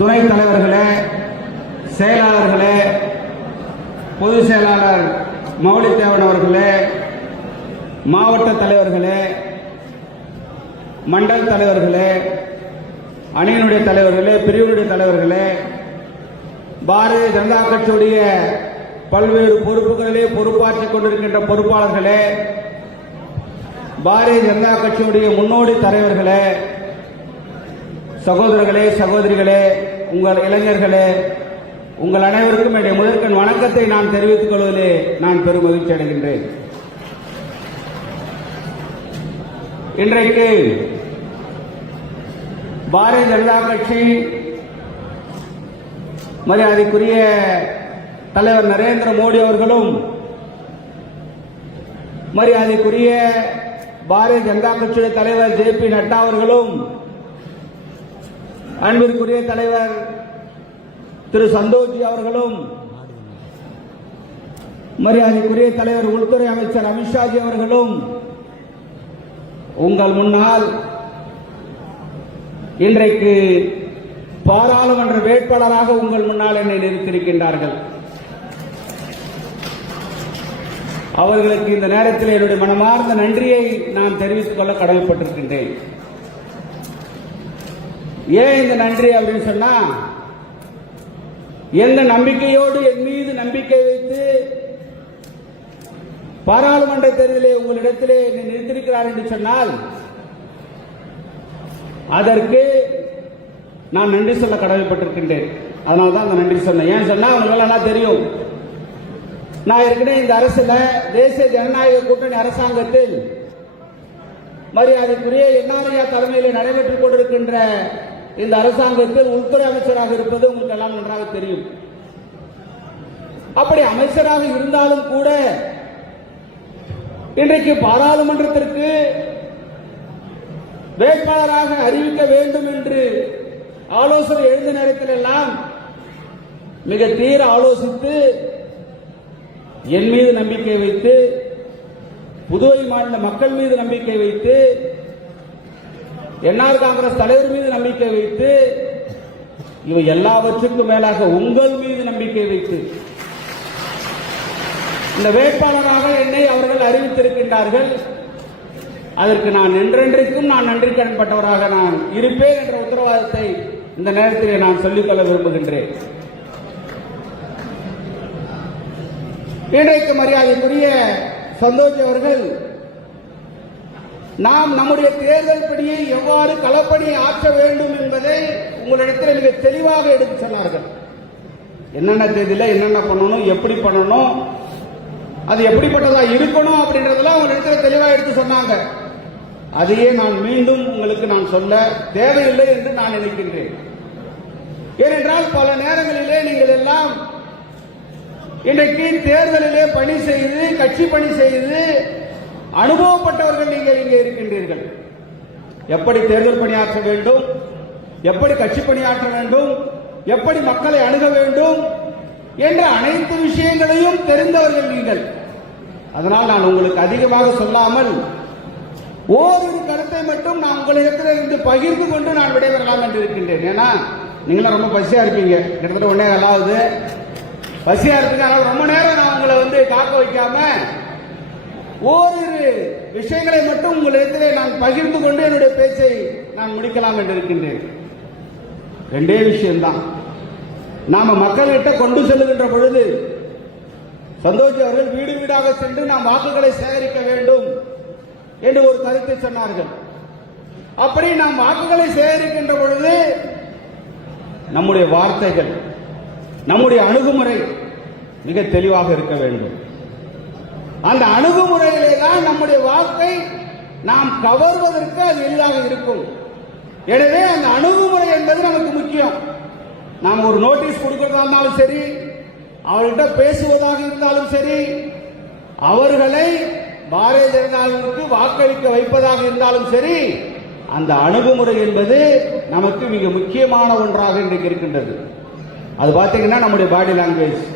துணைத் தலைவர்களே, செயலாளர்களே, பொதுச் செயலாளர் மௌலிதேவன் அவர்களே, மாவட்ட தலைவர்களே, மண்டல் தலைவர்களே, அணியினுடைய தலைவர்களே, பிரிவினுடைய தலைவர்களே, பாரதிய ஜனதா கட்சியுடைய பல்வேறு பொறுப்புகளிலே பொறுப்பாற்றிக் கொண்டிருக்கின்ற பொறுப்பாளர்களே, பாரதிய ஜனதா கட்சியுடைய முன்னோடி தலைவர்களே, சகோதரர்களே, சகோதரிகளே, உங்கள் இளைஞர்களே, உங்கள் அனைவருக்கும் என்னுடைய முதற்கண் வணக்கத்தை நான் தெரிவித்துக் கொள்வதிலே நான் பெரும் மகிழ்ச்சி அடைகின்றேன். இன்றைக்கு பாரதிய ஜனதா கட்சி மரியாதைக்குரிய தலைவர் நரேந்திர மோடி அவர்களும், மரியாதைக்குரிய பாரதிய ஜனதா கட்சியுடைய தலைவர் ஜே.பி. நட்டா அவர்களும், அன்பிற்குரிய தலைவர் திரு சந்தோஷ்ஜி அவர்களும், மரியாதைக்குரிய தலைவர் உள்துறை அமைச்சர் அமித்ஷாஜி அவர்களும் உங்கள் முன்னால் இன்றைக்கு பாராளுமன்ற வேட்பாளராக உங்கள் முன்னால் என்னை நிறுத்தியிருக்கின்றார்கள். அவர்களுக்கு இந்த நேரத்தில் என்னுடைய மனமார்ந்த நன்றியை நான் தெரிவித்துக் கொள்ள கடமைப்பட்டிருக்கின்றேன். ஏன் இந்த நன்றி அப்படின்னு சொன்னா, எந்த நம்பிக்கையோடு என் மீது நம்பிக்கை வைத்து பாராளுமன்ற தேர்தலிலே உங்களிடத்திலே என்னை நிறுத்திருக்கிறார் என்று சொன்னால் அதற்கு நான் நன்றி சொல்ல கடமைப்பட்டிருக்கின்றேன். அதனால்தான் அந்த நன்றி சொன்னேன். ஏன் சொன்னா உங்களுக்கு எல்லாம் தெரியும், நான் ஏற்கனவே இந்த அரசுல தேசிய ஜனநாயக கூட்டணி அரசாங்கத்தில் மரியாதைக்குரிய என்ஆர்ஐயா தலைமையில் நடைபெற்றுக் கொண்டிருக்கின்ற இந்த அரசாங்கத்தில் உள்துறை அமைச்சராக இருப்பது உங்களுக்கு எல்லாம் நன்றாக தெரியும். அப்படி அமைச்சராக இருந்தாலும் கூட இன்றைக்கு பாராளுமன்றத்திற்கு வேட்பாளராக அறிவிக்க வேண்டும் என்று ஆலோசனை எழுந்த நேரத்தில் எல்லாம் மிக தீர ஆலோசித்து என் மீது நம்பிக்கை வைத்து, புதுவை மாநில மக்கள் மீது நம்பிக்கை வைத்து, என்ஆர் காங்கிரஸ் தலைவர் மீது நம்பிக்கை வைத்து, இவை எல்லாவற்றுக்கும் மேலாக உங்கள் மீது நம்பிக்கை வைத்து இந்த வேட்பாளராக என்னை அவர்கள் அறிவித்திருக்கின்றார்கள். அதற்கு நான் என்றென்றைக்கும் நான் நன்றி கடன்பட்டவராக நான் இருப்பேன் என்ற உத்தரவாதத்தை இந்த நேரத்திலே நான் சொல்லிக்கொள்ள விரும்புகின்றேன். இன்றைக்கு மரியாதைக்குரிய சந்தோஷ் அவர்கள் நாம் நம்முடைய தேர்தல் பணியை எவ்வாறு களப்பணியை ஆற்ற வேண்டும் என்பதை உங்களிடத்தில் மிக தெளிவாக எடுத்து சொன்னார்கள். என்னென்ன தேதியில் என்னென்ன பண்ணணும், எப்படி பண்ணணும், அது எப்படிப்பட்டதா இருக்கணும் அப்படின்றதெல்லாம் உங்களிடத்தில் தெளிவாக எடுத்து சொன்னாங்க. அதையே நான் மீண்டும் உங்களுக்கு நான் சொல்ல தேவையில்லை என்று நான் நினைக்கின்றேன். ஏனென்றால் பல நேரங்களிலே நீங்கள் எல்லாம் இன்றைக்கு தேர்தலிலே பணி செய்து, கட்சி பணி செய்து அனுபவப்பட்டவர்கள் நீங்கள் இங்கே இருக்கின்றீர்கள். எப்படி தேர்தல் பணியாற்ற வேண்டும், எப்படி கட்சி பணியாற்ற வேண்டும், எப்படி மக்களை அணுக வேண்டும் என்ற அனைத்து விஷயங்களையும் தெரிந்தவர்கள் நீங்கள். அதனால் நான் உங்களுக்கு அதிகமாக சொல்லாமல் ஓரிரு கருத்தை மட்டும் நான் உங்களிடத்தில் இருந்து பகிர்ந்து கொண்டு நான் விடைபெறலாம் என்று இருக்கின்றேன். ஏன்னா நீங்களும் ரொம்ப பசியா இருப்பீங்க, கிட்டத்தட்ட 1 நாள் ஆகுது, பசியா இருக்கு. ஆனால் ரொம்ப நேரம் நான் உங்களை காக்க வைக்காம ஓரிரு விஷயங்களை மட்டும் உங்களிடத்திலே நான் பகிர்ந்து கொண்டு என்னுடைய பேச்சை நான் முடிக்கலாம் என்று இருக்கின்றேன். 2 விஷயம்தான். நாம மக்கள்கிட்ட கொண்டு செல்லுகின்ற பொழுது சந்தோஷ் அவர்கள் வீடு வீடாக சென்று நாம் வாக்குகளை சேகரிக்க வேண்டும் என்று ஒரு கருத்தை சொன்னார்கள். அப்படி நாம் வாக்குகளை சேகரிக்கின்ற பொழுது நம்முடைய வார்த்தைகள், நம்முடைய அணுகுமுறை மிக தெளிவாக இருக்க வேண்டும். அந்த அணுகுமுறையிலே தான் நம்முடைய வாக்கை நாம் கவர்வதற்கு அது எளிதாக இருக்கும். எனவே அந்த அணுகுமுறை என்பது நமக்கு முக்கியம். நாம் ஒரு நோட்டீஸ் கொடுக்கிறதா இருந்தாலும் சரி, அவர்கிட்ட பேசுவதாக இருந்தாலும் சரி, அவர்களை பாரதிய ஜனதாவிற்கு வாக்களிக்க வைப்பதாக இருந்தாலும் சரி, அந்த அணுகுமுறை என்பது நமக்கு மிக முக்கியமான ஒன்றாக இன்றைக்கு இருக்கின்றது. அது பார்த்தீங்கன்னா நம்முடைய பாடி லாங்குவேஜ்,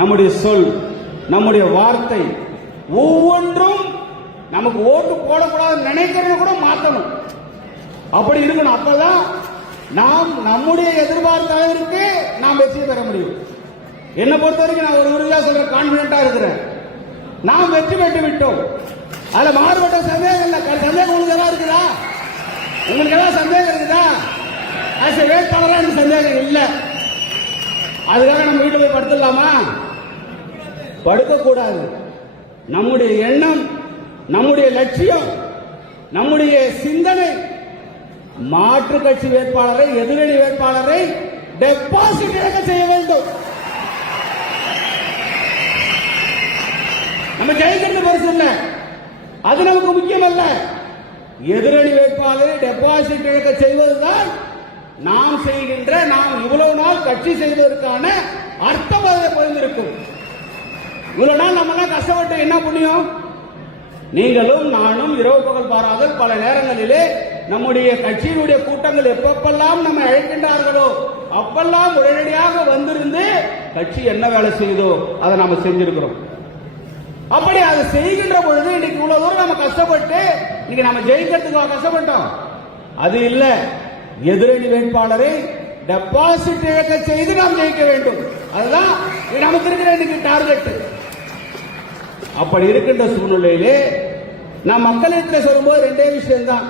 நம்முடைய சொல், நம்முடைய வார்த்தை ஒவ்வொன்றும் நமக்கு ஓட்டு போடக்கூடாது நினைக்கிறது கூட மாற்றணும். அப்படி இருக்கணும். அப்பதான் நாம் நம்முடைய எதிர்பார்த்த அளவிற்கு நாம் வெற்றி பெற முடியும். என்னை பொறுத்த வரைக்கும் நான் ஒரு உறுதியா சொல்றேன், கான்பிடண்டா இருக்கிறேன். நாம் வெற்றி பெற்று விட்டோம். அதுல மாறுபட்ட சந்தேகம் இல்ல. சந்தேகம் உங்களுக்கு எல்லாம் இருக்குதா? உங்களுக்கு எல்லாம் சந்தேகம் இருக்குதா? அது வேட்பாளரா எனக்கு சந்தேகம் இல்ல. அதுக்காக நம்ம வீட்டுல போய் படுத்துடலாமா? படுக்க கூடாது. நம்முடைய எண்ணம், நம்முடைய லட்சியம், நம்முடைய சிந்தனை மாற்று கட்சி வேட்பாளரை, எதிரணி வேட்பாளரை டெபாசிட் இழக்க செய்ய வேண்டும். நம்ம ஜெயிக்கிறது பெருசு இல்ல, அது நமக்கு முக்கியம் அல்ல. எதிரணி வேட்பாளரை டெபாசிட் இழக்க செய்வதுதான் நாம் செய்கின்ற, நாம் இவ்வளவு நாள் கட்சி செய்வதற்கான அர்த்தம் அதில் புரிந்திருக்கும். இவ்வளவு நாள் நம்ம எல்லாம் கஷ்டப்பட்டு என்ன புண்ணியம்? நீங்களும் நானும் இரவு பகல் பாராமல் பல நேரங்களிலே நம்முடைய கட்சியினுடைய கூட்டங்கள் எப்பப்பெல்லாம் நம்ம அழைக்கின்றார்களோ அப்பெல்லாம் உடனடியாக வந்திருந்து கட்சி என்ன வேலை செய்யுதோ அதை நாம செஞ்சிருக்கிறோம். அப்படி அதை செய்கின்ற பொழுது இன்னைக்கு இவ்வளவு தூரம் நம்ம கஷ்டப்பட்டு இன்னைக்கு நம்ம ஜெயிக்கிறதுக்கு கஷ்டப்பட்டோம். அது இல்ல, எதிரணி வேட்பாளரை டெபாசிட் இழக்க செய்து நாம் ஜெயிக்க வேண்டும். அதுதான் நமக்கு இருக்கிற இன்னைக்கு டார்கெட். அப்படி இருக்கின்ற சூழ்நிலையிலே நாம் மக்களிடத்தில் சொல்லும்போது ரெண்டே விஷயம் தான்.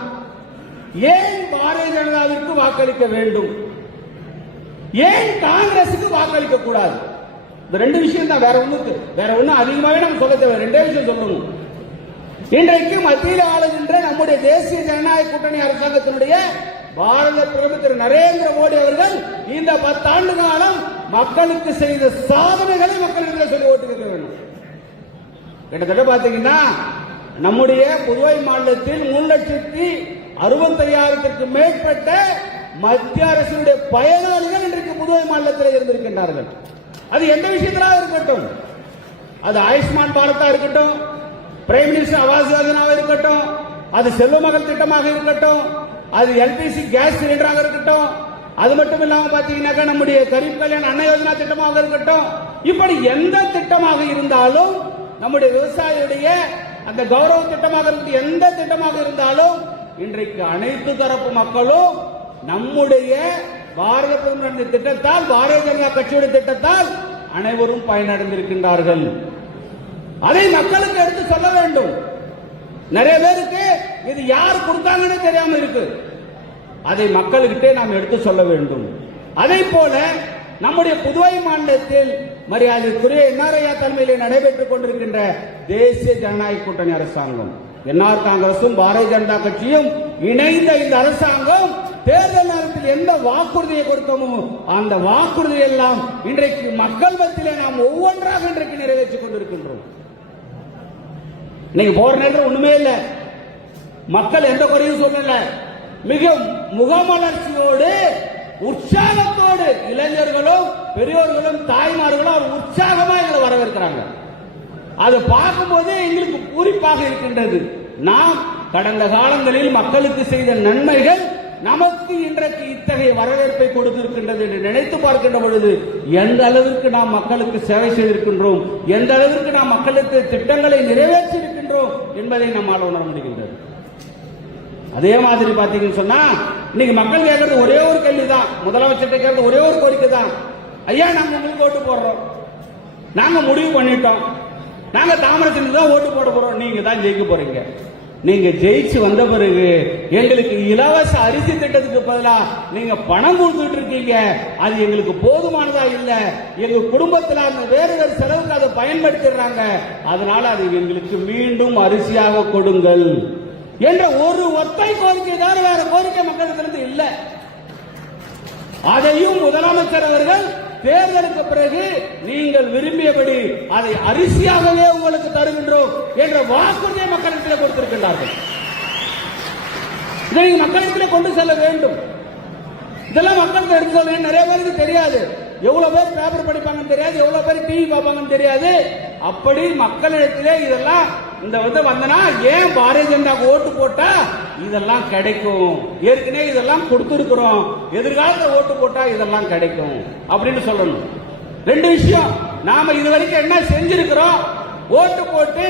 ஏன் பாரதிய ஜனதாவிற்கு வாக்களிக்க வேண்டும், ஏன் காங்கிரசுக்கு வாக்களிக்க கூடாது? இந்த ரெண்டு விஷயம் தான், வேற ஒண்ணு அதிகமாவே நம்ம சொல்ல தேவை. ரெண்டே விஷயம் சொல்லணும். இன்றைக்கு மத்தியில் ஆளுகின்ற நம்முடைய தேசிய ஜனநாயக கூட்டணி அரசாங்கத்தினுடைய பாரத பிரதமர் திரு நரேந்திர மோடி அவர்கள் இந்த 10 ஆண்டு காலம் மக்களுக்கு செய்த சாதனைகளை மக்களிடத்தில் சொல்லி ஓட்டு கேட்க வேண்டும். கிட்டத்தட்ட பாத்தீங்கன்னா நம்முடைய புதுவை மாநிலத்தில் 3,65,000 மேற்பட்ட மத்திய அரசுடைய பயனாளிகள் இன்றைக்கு புதுவை மாநிலத்தில் இருந்திருக்கின்றார்கள். அது எந்த விஷயத்திலாக இருக்கட்டும், அது ஆயுஷ்மான் பாரதா இருக்கட்டும், பிரைம் மினிஸ்டர் ஆவாஸ் யோஜனாவாக இருக்கட்டும், அது செல்வ மகள் திட்டமாக இருக்கட்டும், அது எல்பிசி கேஸ் சிலிண்டராக இருக்கட்டும், அது மட்டும் இல்லாம பாத்தீங்கன்னா நம்முடைய கரீப் கல்யாண் அன்ன யோஜனா திட்டமாக இருக்கட்டும், இப்படி எந்த திட்டமாக இருந்தாலும், நம்முடைய விவசாயியுடைய அந்த கௌரவ திட்டமாக இருந்து எந்த திட்டமாக இருந்தாலும் இன்றைக்கு அனைத்து தரப்பு மக்களும் நம்முடைய பாரத பிரதமர் திட்டத்தால், பாரதிய ஜனதா கட்சியுடைய திட்டத்தால் அனைவரும் பயனடைந்திருக்கின்றார்கள். அதை மக்களுக்கு எடுத்து சொல்ல வேண்டும். நிறைய பேருக்கு இது யார் கொடுத்தாங்கன்னு தெரியாம இருக்கு. அதை மக்களுக்கிட்டே நாம் எடுத்து சொல்ல வேண்டும். அதே போல நம்முடைய புதுவை மாநிலத்தில் மரியாதைக்குரிய என்ஆர்ஐயா தலைமையில் நடைபெற்றுக் கொண்டிருக்கின்ற தேசிய ஜனநாயக கூட்டணி அரசாங்கம், என்ஆர் காங்கிரசும் பாரதிய ஜனதா கட்சியும் இணைந்த இந்த அரசாங்கம் தேர்தல் நேரத்தில் எந்த வாக்குறுதியை கொடுத்தோமோ அந்த வாக்குறுதி எல்லாம் இன்றைக்கு மக்கள் மத்தியிலே நாம் ஒவ்வொன்றாக இன்றைக்கு நிறைவேற்றிக் கொண்டிருக்கின்றோம். இன்னைக்கு போற நேரம் ஒண்ணுமே இல்ல, மக்கள் எந்த குறையும் சொல்லல, மிக முகமலர்ச்சியோடு உற்சாகத்தோடு இளைஞர்களும் பெரியோர்களும் தாய்மார்களும் உற்சாகமா எங்களை வரவேற்கிறாங்க. அதை பார்க்கும்போது எங்களுக்கு பூரிப்பாக இருக்கின்றது. நாம் கடந்த காலங்களில் மக்களுக்கு செய்த நன்மைகள் நமக்கு இன்றைக்கு இத்தகைய வரவேற்பை கொடுத்திருக்கின்றது என்று நினைத்து பார்க்கின்ற பொழுது எந்த அளவிற்கு நாம் மக்களுக்கு சேவை செய்திருக்கின்றோம், எந்த அளவிற்கு நாம் மக்களுக்கு திட்டங்களை நிறைவேற்றி இருக்கின்றோம் என்பதை நம்மால் உணர முடிகின்றது. அதே மாதிரி பாத்தீங்கன்னு சொன்னா இன்னைக்கு மக்கள் கேட்கறது ஒரே ஒரு கேள்விதான், முதலமைச்சர் கேட்கறது ஒரே ஒரு கோரிக்கை தான். ஐயா, நாங்க உங்களுக்கு ஓட்டு போடுறோம், நாங்க முடிவு பண்ணிட்டோம், நாங்க தாமரத்துக்கு தான் ஓட்டு போட போறோம், நீங்க தான் ஜெயிக்க போறீங்க. நீங்க ஜெயிச்சு வந்த பிறகு எங்களுக்கு இலவச அரிசி திட்டத்துக்கு பதிலா நீங்க பணம் கொடுத்துட்டு இருக்கீங்க, அது எங்களுக்கு போதுமானதா இல்ல, எங்க குடும்பத்தில் அந்த வேறு வேறு செலவுக்கு அதை பயன்படுத்திடுறாங்க, அதனால அது எங்களுக்கு மீண்டும் அரிசியாக கொடுங்கள் என்ற ஒரு ஒற்றை கோரிக்கை தான், வேற கோரிக்கை மக்களிடத்திலிருந்து இல்ல. அதையும் முதலமைச்சர் அவர்கள் தேர்தலுக்கு பிறகு நீங்கள் விரும்பியபடி அதை அரிசியாகவே உங்களுக்கு தருகின்றோம் என்ற வாக்குறுதியை மக்களிடத்தில் கொடுத்திருக்கின்றார்கள். இதை மக்களிடத்தில் கொண்டு செல்ல வேண்டும். இதெல்லாம் மக்களுக்கு எடுத்து சொல்ல நிறைய பேருக்கு தெரியாது. எவ்வளவு பேர் பேப்பர் படிப்பாங்கன்னு தெரியாது, எவ்வளவு பேர் டிவி பார்ப்பாங்கன்னு தெரியாது. அப்படி மக்களிடத்திலே இதெல்லாம் இந்த வந்தனா ஏன் பாரதிய ஜனதாக்கு ஓட்டு போட்டா இதெல்லாம் கிடைக்கும், ஏற்கனவே இதெல்லாம் கொடுத்திருக்கிறோம், எதிர்காலத்தில் ஓட்டு போட்டா இதெல்லாம் கிடைக்கும் அப்படின்னு சொல்லணும். ரெண்டு விஷயம், நாம இது வரைக்கும் என்ன செஞ்சிருக்கிறோம், ஓட்டு போட்டு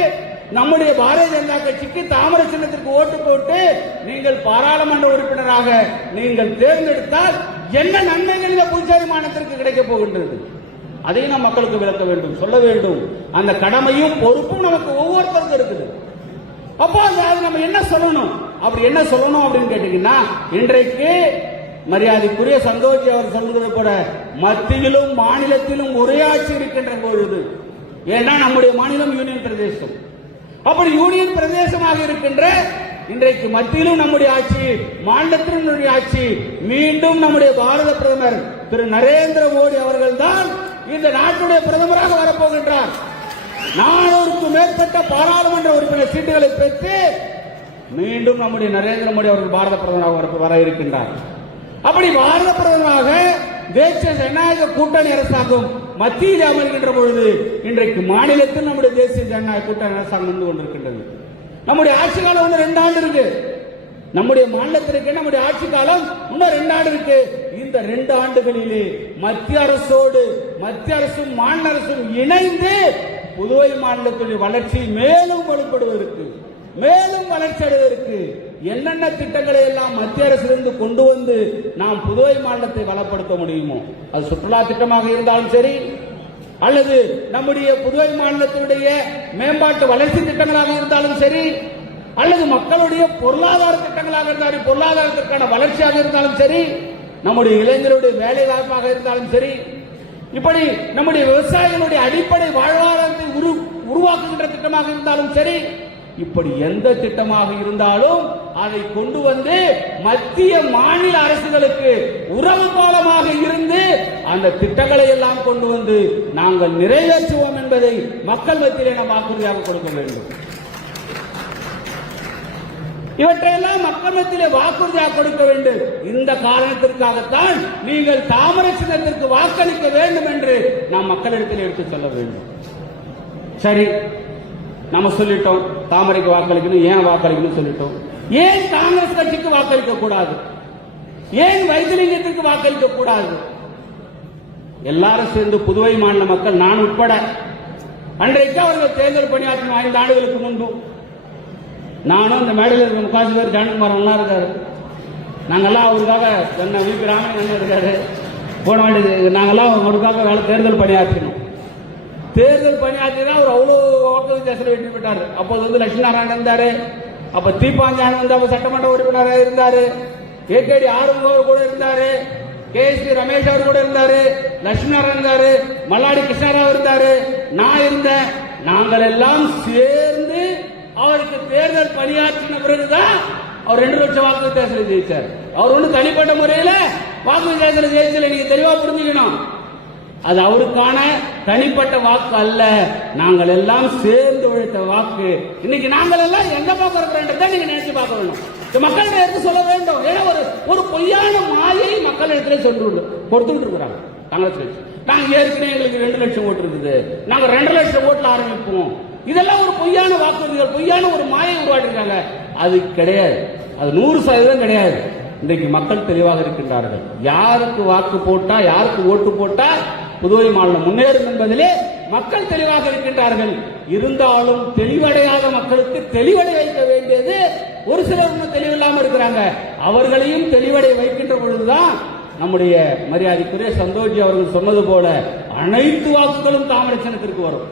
நம்முடைய பாரதிய ஜனதா கட்சிக்கு தாமரை சின்னத்திற்கு ஓட்டு போட்டு நீங்கள் பாராளுமன்ற உறுப்பினராக நீங்கள் தேர்ந்தெடுத்தால் என்ன நன்மைகள் இந்த புதுச்சேரி மாநிலத்திற்கு கிடைக்கப் போகின்றது? அதை நாம் மக்களுக்கு விளக்க வேண்டும், சொல்ல வேண்டும். அந்த கடமையும் பொறுப்பும் நமக்கு ஒவ்வொருத்தருக்கும் இருக்குது. அப்போ அது நம்ம என்ன சொல்லணும்? அப்படி என்ன சொல்லணும் அப்படின்னு கேட்டீங்கன்னா, இன்றைக்கு மரியாதைக்குரிய சந்தோஷ் அவர் சொல்றது போல மத்தியிலும் மாநிலத்திலும் ஒரே ஆட்சி இருக்கின்ற பொழுது, ஏன்னா நம்முடைய மாநிலம் யூனியன் பிரதேசம், அப்படி யூனியன் பிரதேசமாக இருக்கின்ற இன்றைக்கு மத்தியிலும் நம்முடைய ஆட்சி, மாநிலத்திலும் நம்முடைய ஆட்சி, மீண்டும் நம்முடைய பாரத பிரதமர் திரு நரேந்திர மோடி அவர்கள் தான் இந்த நாட்டுடைய பிரதமராக வரப்போகின்றார். 400க்கும் மேற்பட்ட பாராளுமன்ற உறுப்பினர் சீட்டுகளை பெற்று மீண்டும் நம்முடைய நரேந்திர மோடி அவர்கள் பாரத பிரதமராக வர இருக்கின்றார். அப்படி பாரத பிரதமராக தேசிய ஜனநாயக கூட்டணி அரசாங்கம் மத்தியில் அமர்கின்ற பொழுது, இன்றைக்கு மாநிலத்தில் நம்முடைய தேசிய ஜனநாயக கூட்டணி அரசாங்கம் வந்து கொண்டிருக்கின்றது. நம்முடைய ஆட்சி காலம் இன்னும் 2 ஆண்டு இருக்கு. நம்முடைய மாநிலத்திற்கு நம்முடைய ஆட்சி காலம் இன்னும் 2 ஆண்டு இருக்கு. இந்த 2 ஆண்டுகளிலே மத்திய அரசோடு மத்திய அரசும் மாநில அரசும் இணைந்து புதுவை மாநிலத்துடைய வளர்ச்சி மேலும் வலுப்படுவதற்கு, மேலும் வளர்ச்சி அடைவதற்கு என்னென்ன திட்டங்களை எல்லாம் மத்திய அரசிலிருந்து கொண்டு வந்து நாம் புதுவை மாநிலத்தை வளப்படுத்த முடியுமோ, அது சுற்றுலா திட்டமாக இருந்தாலும் சரி, அல்லது நம்முடைய புதுவை மாநிலத்தினுடைய மேம்பாட்டு வளர்ச்சி திட்டங்களாக இருந்தாலும் சரி, அல்லது மக்களுடைய பொருளாதார திட்டங்களாக இருந்தாலும், பொருளாதாரத்திற்கான வளர்ச்சியாக இருந்தாலும் சரி, நம்முடைய இளைஞருடைய வேலை வாய்ப்பாக இருந்தாலும் சரி, இப்படி நம்முடைய விவசாயிகளுடைய அடிப்படை வாழ்வாதாரத்தை உருவாக்குகின்ற திட்டமாக இருந்தாலும் சரி, இப்படி எந்த திட்டமாக இருந்தாலும் அதை கொண்டு வந்து மத்திய மாநில அரசுகளுக்கு உறவு பாலமாக இருந்து அந்த திட்டங்களை எல்லாம் கொண்டு வந்து நாங்கள் நிறைவேற்றுவோம் என்பதை மக்கள் மத்தியிலே நாம் வாக்குறுதியாக கொடுக்க வேண்டும். இவற்றையெல்லாம் மக்கள் மத்தியிலே வாக்குறுதியாக கொடுக்க வேண்டும். இந்த காரணத்திற்காகத்தான் நீங்கள் தாமரை சின்னத்திற்கு வாக்களிக்க வேண்டும் என்று நாம் மக்களிடத்தில் எடுத்து சொல்ல வேண்டும். சரி, நம்ம சொல்லிட்டோம் தாமரைக்கு வாக்களிக்கணும், ஏன் வாக்களிக்கணும் சொல்லிட்டோம். ஏன் காங்கிரஸ் கட்சிக்கு வாக்களிக்க கூடாது? ஏன் வைத்திலிங்கத்திற்கு வாக்களிக்க கூடாது? எல்லாரும் சேர்ந்து புதுவை மாநில மக்கள், நான் உட்பட, அன்றைக்கு அவர்கள் தேர்தல் பணியாற்றும் 5 ஆண்டுகளுக்கு முன்பு நானும் இந்த மேடையில் இருக்க முக்காசி பேர் ஜானகுமார் நல்லா இருக்காரு, நாங்கெல்லாம் அவருக்காக என்ன விபி ராமன் என்ன இருக்காரு போன வேண்டியது, நாங்கெல்லாம் அவருக்காக தேர்தல் பணியாற்றினோம். தேர்தல் பணியாற்றினா அவர் அவ்வளோ வாக்கு வித்தியாசத்தில் வெற்றி பெற்றார். அப்போது வந்து லட்சுமி நாராயணன் இருந்தாரு, அப்ப தீபாஞ்சான் வந்து அவர் சட்டமன்ற உறுப்பினராக இருந்தாரு, ஏகேடி ஆறுமுக கூட இருந்தாரு, KSP ரமேஷ் அவர் கூட இருந்தாரு, லட்சுமி நாராயணன் இருந்தாரு, மல்லாடி கிருஷ்ணராவ் இருந்தாரு, நான் இருந்தேன். நாங்கள் எல்லாம் சேர்ந்து அவருக்கு தேர்தல் பணியாற்றின பிறகுதான் அவர் 2 லட்சம் வாக்கு வித்தியாசத்தில் ஜெயிச்சார். அவர் ஒன்றும் தனிப்பட்ட முறையில் வாக்கு வித்தியாசத்தில் ஜெயிச்சல, நீங்க தெளிவா புரிஞ்சுக்கணும். அது அவருக்கான தனிப்பட்ட வாக்கு அல்ல, நாங்கள் எல்லாம் சேர்ந்து உழைத்த வாக்கு. இன்னைக்கு நாங்கள் எல்லாம் எந்த பக்கம் இருக்கிறோம் நீங்க நினைச்சு பார்க்க வேண்டும், மக்களிடம் எடுத்து சொல்ல வேண்டும். ஏன்னா ஒரு பொய்யான மாயை மக்களிடத்திலே சென்று கொடுத்துட்டு இருக்கிறாங்க காங்கிரஸ் கட்சி. நாங்க ஏற்கனவே எங்களுக்கு 2 லட்சம் ஓட்டு இருக்குது, நாங்க 2 லட்சம் ஓட்டுல ஆரம்பிப்போம். இதெல்லாம் ஒரு பொய்யான வாக்குறுதிகள், பொய்யான ஒரு மாயை உருவாட்டிருக்காங்க. அது கிடையாது, அது 100% கிடையாது. இன்றைக்கு மக்கள் தெளிவாக இருக்கின்றார்கள். யாருக்கு வாக்கு போட்டா, யாருக்கு ஓட்டு போட்டா புதுவை மாநிலம் முன்னேறும் என்பதிலே மக்கள் தெளிவாக இருக்கின்றார்கள். இருந்தாலும் தெளிவடையாத மக்களுக்கு தெளிவடை வைக்க வேண்டியது ஒரு சிலர் இன்னும் தெளிவில்லாமல் இருக்கிறாங்க. அவர்களையும் தெளிவடை வைக்கின்ற பொழுதுதான் நம்முடைய மரியாதைக்குரிய சந்தோஷி அவர்கள் சொன்னது போல அனைத்து வாக்குகளும் தாமரை சின்னத்திற்கு வரும்.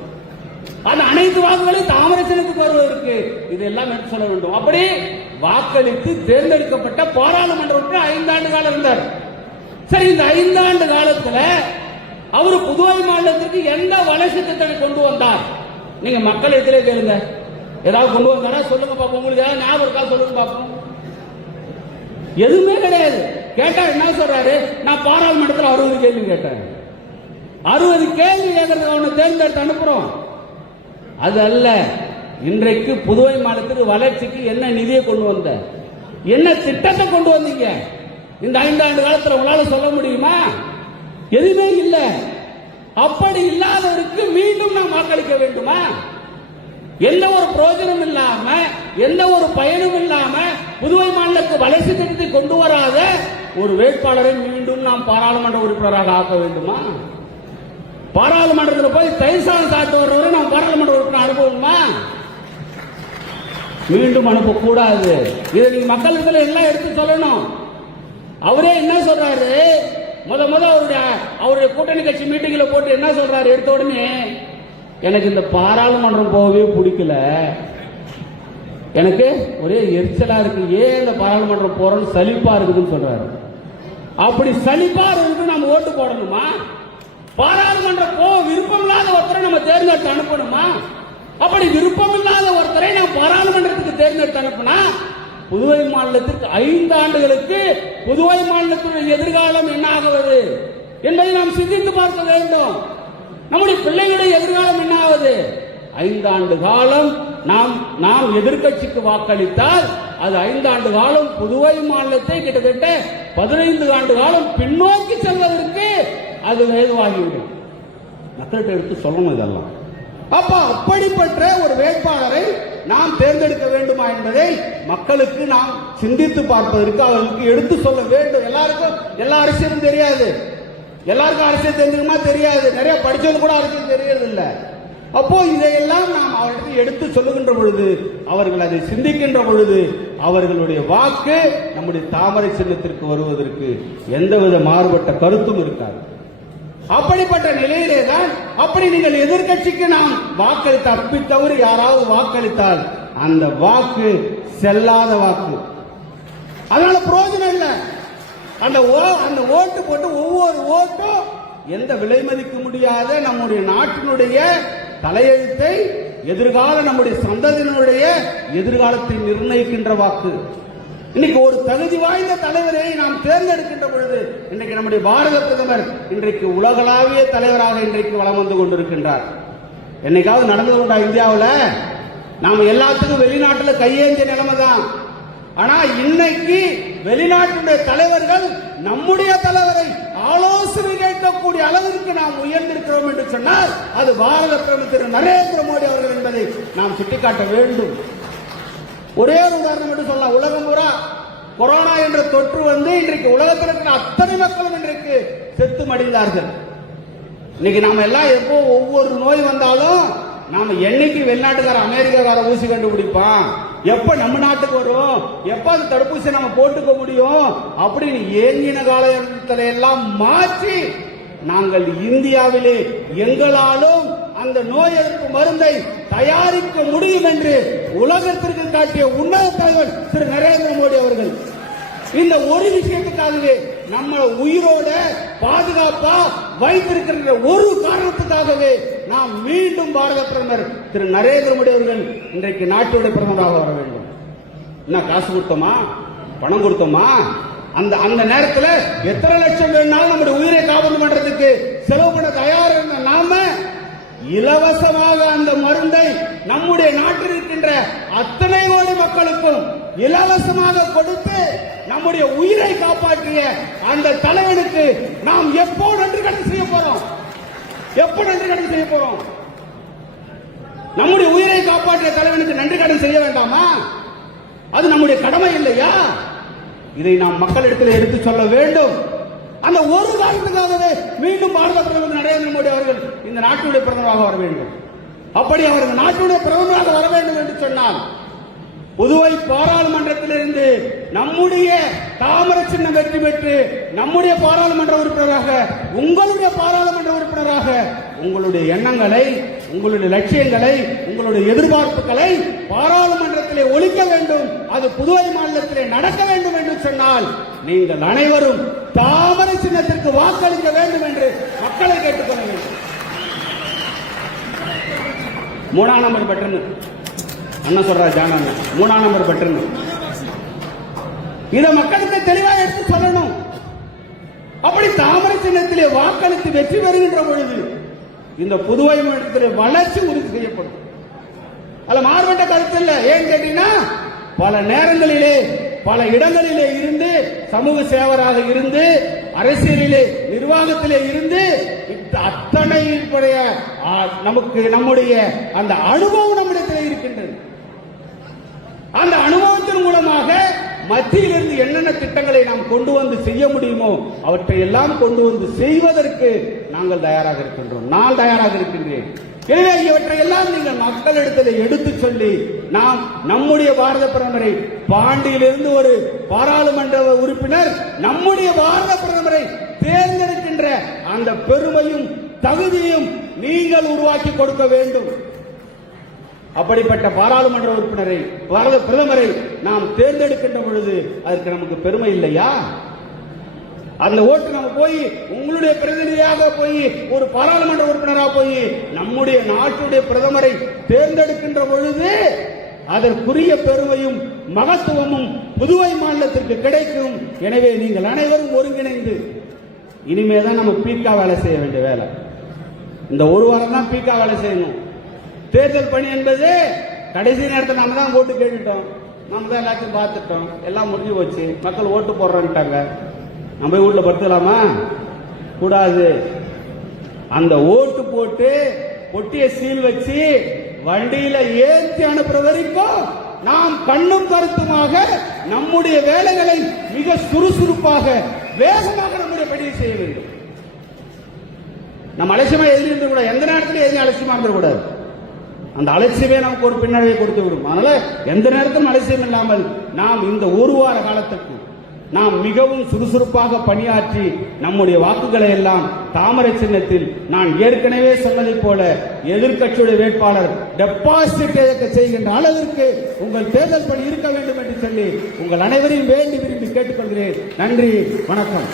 அந்த அனைத்து வாக்குகளும் தாமரை சின்னத்துக்கு வருவதற்கு இதெல்லாம் எடுத்து சொல்ல வேண்டும். அப்படி வாக்களித்து தேர்ந்தெடுக்கப்பட்ட பாராளுமன்ற உறுப்பினர் 5 ஆண்டு காலம் இருந்தார். சரி, இந்த 5 ஆண்டு காலத்துல அவரு புதுவை மாநிலத்திற்கு எந்த வளர்ச்சி திட்டத்தை கொண்டு வந்தார்? நீங்க மக்கள் எதிரே கேளுங்க, ஏதாவது கொண்டு வந்தாரா சொல்லுங்க பாப்போம். உங்களுக்கு ஏதாவது ஞாபகம் இருக்கா சொல்லுங்க பாப்போம். எதுவுமே கிடையாது. கேட்டா என்ன சொல்றாரு, நான் பாராளுமன்றத்தில் 60 கேள்வி கேட்டேன். 60 கேள்வி கேட்கறதுக்கு அவனை தேர்ந்தெடுத்து அனுப்புறோம். அது அல்ல. இன்றைக்கு புதுவை மாநிலத்துக்கு வளர்ச்சிக்கு என்ன நிதியை கொண்டு வந்த, என்ன திட்டத்தை கொண்டு வந்தீங்க இந்த 5 ஆண்டு காலத்தில் உங்களால சொல்ல முடியுமா? எதுவுமே இல்ல. அப்படி இல்லாதவருக்கு மீண்டும் நாம் வாக்களிக்க வேண்டுமா? எந்த ஒரு பிரயோஜனம் இல்லாம, எந்த ஒரு பயனும் இல்லாம புதுவை மாநிலத்துக்கு வளர்ச்சி திட்டத்தை கொண்டு வராத ஒரு வேட்பாளரை மீண்டும் நாம் பாராளுமன்ற உறுப்பினராக ஆக்க வேண்டுமா? பாராளுமன்றத்தில் போய் தயிர் சாதம் சாப்பிட்டு வர்றவரை நாம் பாராளுமன்ற உறுப்பினர் அனுப்புவோமா? மீண்டும் அனுப்பக்கூடாது. இதை நீங்க மக்களிடத்துல எல்லாம் எடுத்து சொல்லணும். அவரே என்ன சொல்றாரு, முத அவருடைய கூட்டணி கட்சி மீட்டிங்ல போட்டு என்ன சொல்றாரு, எடுத்த உடனே எனக்கு இந்த பாராளுமன்றம் போகவே பிடிக்கல, எனக்கு ஒரே எரிச்சலா இருக்கு, ஏன் இந்த பாராளுமன்றம் போறோம்னு சலிப்பா இருக்குதுன்னு சொல்றாரு. அப்படி சலிப்பா இருக்கு நம்ம ஓட்டு போடணுமா? பாராளுமன்றம் போக விருப்பம் இல்லாத ஒருத்தரை நம்ம தேர்ந்தெடுத்து அனுப்பணுமா? அப்படி விருப்பம் இல்லாத ஒருத்தரை நாம் பாராளுமன்றத்துக்கு தேர்ந்தெடுத்து அனுப்பினா புதுவை மாநிலத்திற்கு 5 ஆண்டுகளுக்கு புதுவை மாநிலத்தினுடைய எதிர்காலம் என்ன ஆகுவது என்பதை நாம் சிந்தித்து பார்க்க வேண்டும். நம்முடைய பிள்ளைகளுடைய எதிர்காலம் என்ன ஆகுது? 5 ஆண்டு காலம் நாம் எதிர்கட்சிக்கு வாக்களித்தால் அது 5 ஆண்டு காலம் புதுவை மாநிலத்தை கிட்டத்தட்ட 15 ஆண்டு காலம் பின்னோக்கி செல்வதற்கு அது ஏதுவாகிவிடும். மக்கள்கிட்ட எடுத்து சொல்லணும் இதெல்லாம். அப்ப அப்படிப்பட்ட ஒரு வேட்பாளரை நாம் தேர்ந்தெடுக்க வேண்டுமா என்பதை மக்களுக்கு நாம் சிந்தித்து பார்ப்பதற்கு அவர்களுக்கு எடுத்து சொல்ல வேண்டும். எல்லாருக்கும் எல்லா அரசியலும் தெரியாது, எல்லாருக்கும் அரசியல் தெரிஞ்சுக்குமா தெரியாது, நிறைய படிச்சது கூட அரசியல் தெரியறது இல்லை. அப்போ இதையெல்லாம் நாம் அவர்களுக்கு எடுத்து சொல்லுகின்ற பொழுது, அவர்கள் அதை சிந்திக்கின்ற பொழுது, அவர்களுடைய வாக்கு நம்முடைய தாமரை சின்னத்திற்கு வருவதற்கு எந்தவித மாறுபட்ட கருத்தும் இருக்காது. அப்படிப்பட்ட நிலையிலே தான் அப்படி நீங்கள் எதிர்கட்சிக்கு நாம் வாக்களித்த தப்பித்தவறு யாராவது வாக்களித்தால் அந்த வாக்கு செல்லாத வாக்கு, அதனால பிரயோஜனம் இல்லை. அந்த ஓட்டு போட்டு ஒவ்வொரு ஓட்டும் எந்த விலை மதிக்க முடியாத நம்முடைய நாட்டினுடைய தலையெழுத்தை, எதிர்கால நம்முடைய சந்ததியினுடைய எதிர்காலத்தை நிர்ணயிக்கின்ற வாக்கு. இன்னைக்கு ஒரு தகுதி வாய்ந்த தலைவரை நாம் தேர்ந்தெடுக்கின்ற பொழுது, இன்றைக்கு நம்முடைய பாரத பிரதமர் இன்றைக்கு உலகளாவிய தலைவராக இன்றைக்கு வலம் வந்து கொண்டிருக்கின்றார். என்னைக்காவது நடந்து கொண்டா இந்தியாவில்? நாம எல்லாத்துக்கும் வெளிநாட்டில் கையேந்திய நிலைமை தான். ஆனா இன்னைக்கு வெளிநாட்டுடைய தலைவர்கள் நம்முடைய தலைவரை ஆலோசனை கேட்கக்கூடிய அளவிற்கு நாம் உயர்ந்திருக்கிறோம் என்று சொன்னால் அது பாரத பிரதமர் திரு நரேந்திர மோடி அவர்கள் என்பதை நாம் சுட்டிக்காட்ட வேண்டும். ஒரே ஒரு உதாரணம் என்று சொல்லலாம். உலகம் பூரா கொரோனா என்ற தொற்று வந்து இன்றைக்கு உலகத்தில் இருக்கிற அத்தனை மக்களும் இன்றைக்கு செத்து மடிந்தார்கள். இன்னைக்கு நாம எல்லாம் எப்போ ஒவ்வொரு நோய் வந்தாலும் நாம என்னைக்கு வெளிநாட்டுக்கார அமெரிக்காக்கார ஊசி கண்டுபிடிப்பான், எப்ப நம்ம நாட்டுக்கு வரும், எப்ப அந்த தடுப்பூசி நம்ம போட்டுக்க முடியும் அப்படின்னு ஏங்கின காலத்துல எல்லாம் மாற்றி நாங்கள் இந்தியாவிலே எங்களாலும் அந்த நோய் எதிர்ப்பு மருந்தை தயாரிக்க முடியும் என்று உலகத்திற்கு காட்டிய உன்னத தலைவர் திரு நரேந்திர மோடி அவர்கள். இந்த ஒரு விஷயத்துக்காகவே நம்ம உயிரோட பாதுகாப்பா வைத்திருக்கின்ற ஒரு காரணத்துக்காகவே நாம் மீண்டும் பாரத பிரதமர் திரு நரேந்திர மோடி அவர்கள் இன்றைக்கு நாட்டுடைய பிரதமராக வர வேண்டும். என்ன காசு கொடுத்தோமா, பணம் கொடுத்தோமா? அந்த நேரத்தில் எத்தனை லட்சம் வேணாலும் நம்முடைய உயிரை காவல் பண்றதுக்கு செலவு பண்ண தயார் இருந்த நாம இலவசமாக அந்த மருந்தை நம்முடைய நாட்டில் இருக்கின்ற அத்தனை கோடி மக்களுக்கும் இலவசமாக கொடுத்து நம்முடைய உயிரை காப்பாற்றிய அந்த தலைவனுக்கு நாம் எப்போ நன்றி கடன் செய்ய போறோம்? எப்போ நன்றி கடன் செய்ய போறோம்? நம்முடைய உயிரை காப்பாற்றிய தலைவனுக்கு நன்றி கடன் செய்ய வேண்டாமா? அது நம்முடைய கடமை இல்லையா? இதை நாம் மக்களிடத்தில் எடுத்து சொல்ல வேண்டும். அந்த ஒரு காரணத்துக்காகவே மீண்டும் பாரத பிரதமர் நரேந்திர மோடி அவர்கள் இந்த நாட்டுடைய பிரதமராக வர வேண்டும். அப்படி அவர்கள் நாட்டுடைய பிரதமராக வர வேண்டும் என்று சொன்னால் புதுவை பாராளுமன்றத்திலிருந்து நம்முடைய தாமரை சின்னம் வெற்றி பெற்று நம்முடைய பாராளுமன்ற உறுப்பினராக, உங்களுடைய பாராளுமன்ற உறுப்பினராக உங்களுடைய எண்ணங்களை, உங்களுடைய லட்சியங்களை, உங்களுடைய எதிர்பார்ப்புகளை பாராளுமன்றத்திலே ஒலிக்க வேண்டும். அது புதுவை மாநிலத்திலே நடக்க வேண்டும் என்று சொன்னால் நீங்கள் அனைவரும் தாமரை சின்னத்திற்கு வாக்களிக்க வேண்டும் என்று மக்களை கேட்டுக்கொள்ள வேண்டும். 3ஆம் நம்பர் பட்டன் அண்ணா சொல்றாரு, ஜான 3ஆம் நம்பர் பட்டன். இதை மக்களுக்கு தெளிவாக எடுத்து சொல்லணும். அப்படி தாமரை சின்னத்திலே வாக்களித்து வெற்றி பெறுகின்ற பொழுது இந்த புதுவை மாநிலத்திலே வளர்ச்சி உறுதி செய்யப்படும். அதுல மாறுபட்ட கருத்து இல்லை. ஏன் கேட்டீங்கன்னா பல நேரங்களிலே பல இடங்களிலே இருந்து சமூக சேவராக இருந்து அரசியலிலே நிர்வாகத்திலே இருந்து அத்தனை நமக்கு நம்முடைய அந்த அனுபவம் நம்மிடத்தில் இருக்கின்றது. அந்த அனுபவத்தின் மூலமாக மத்தியிலிருந்து என்னென்ன திட்டங்களை நாம் கொண்டு வந்து செய்ய முடியுமோ அவற்றை எல்லாம் கொண்டு வந்து செய்வதற்கு நாங்கள் தயாராக இருக்கின்றோம். நான் தயாராக இருக்கின்றேன். எனவே இவற்றை எல்லாம் நீங்கள் மக்களிடத்தில் எடுத்து சொல்லி நாம் நம்முடைய பாரத பிரதமரை, பாண்டியிலிருந்து ஒரு பாராளுமன்ற உறுப்பினர் நம்முடைய பாரத பிரதமரை தேர்ந்தெடுக்கின்ற அந்த பெருமையும் தகுதியும் நீங்கள் உருவாக்கி கொடுக்க வேண்டும். அப்படிப்பட்ட பாராளுமன்ற உறுப்பினரை, பாரத பிரதமரை நாம் தேர்ந்தெடுக்கின்ற பொழுது அதற்கு நமக்கு பெருமை இல்லையா? அந்த ஓட்டு நம்ம போய் உங்களுடைய பிரதிநிதியாக போய் ஒரு பாராளுமன்ற உறுப்பினராக போய் நம்முடைய நாட்டுடைய பிரதமரை தேர்ந்தெடுக்கின்ற பொழுது அதற்குரிய பெருமையும் மகத்துவமும் புதுவை மாநிலத்திற்கு கிடைக்கும். எனவே நீங்கள் அனைவரும் ஒருங்கிணைந்து, இனிமேதான் நம்ம பீக்கா வேலை செய்ய வேண்டிய வேலை. இந்த ஒரு வாரம் தான் பீக்கா வேலை செய்யணும். தேர்தல் பணி என்பது கடைசி நேரத்தில் நாம தான் ஓட்டு கேட்டுட்டோம், நாம தான் எல்லாத்தையும் பார்த்துட்டோம், எல்லாம் முடிஞ்சு போச்சு, மக்கள் ஓட்டு போடுறான்ட்டாங்க. நம்ம போய் வீட்டுல படுத்தலாமா? கூடாது. அந்த ஓட்டு போட்டு பொட்டிய சீல் வச்சு வண்டியில ஏற்றி அனுப்புற வரைக்கும் நாம் கண்ணும் கருத்துமாக நம்முடைய வேலைகளை மிக சுறுசுறுப்பாக வேகமாக நம்முடைய பணியை செய்ய வேண்டும். நம்ம அலட்சியமா எதிர்த்து கூட எந்த நேரத்திலும் எதிரி அலட்சியமா இருந்துடக்கூடாது. அந்த அலட்சியமே நமக்கு ஒரு பின்னடைவை கொடுத்து விடும். அதனால எந்த நேரத்திலும் அலட்சியம் இல்லாமல் நாம் இந்த ஒரு வார காலத்துக்கு நாம் மிகவும் சுறுசுறுப்பாக பணியாற்றி நம்முடைய வாக்குகளை எல்லாம் தாமரை சின்னத்தில் நான் ஏற்கனவே சொன்னதைப் போல எதிர்க்கட்சியுடைய வேட்பாளர் டெபாசிட் இழக்க செய்கின்ற அளவிற்கு உங்கள் தேர்தல் பணி இருக்க வேண்டும் என்று சொல்லி உங்கள் அனைவரையும் வேண்டி விரும்பி கேட்டுக்கொள்கிறேன். நன்றி, வணக்கம்.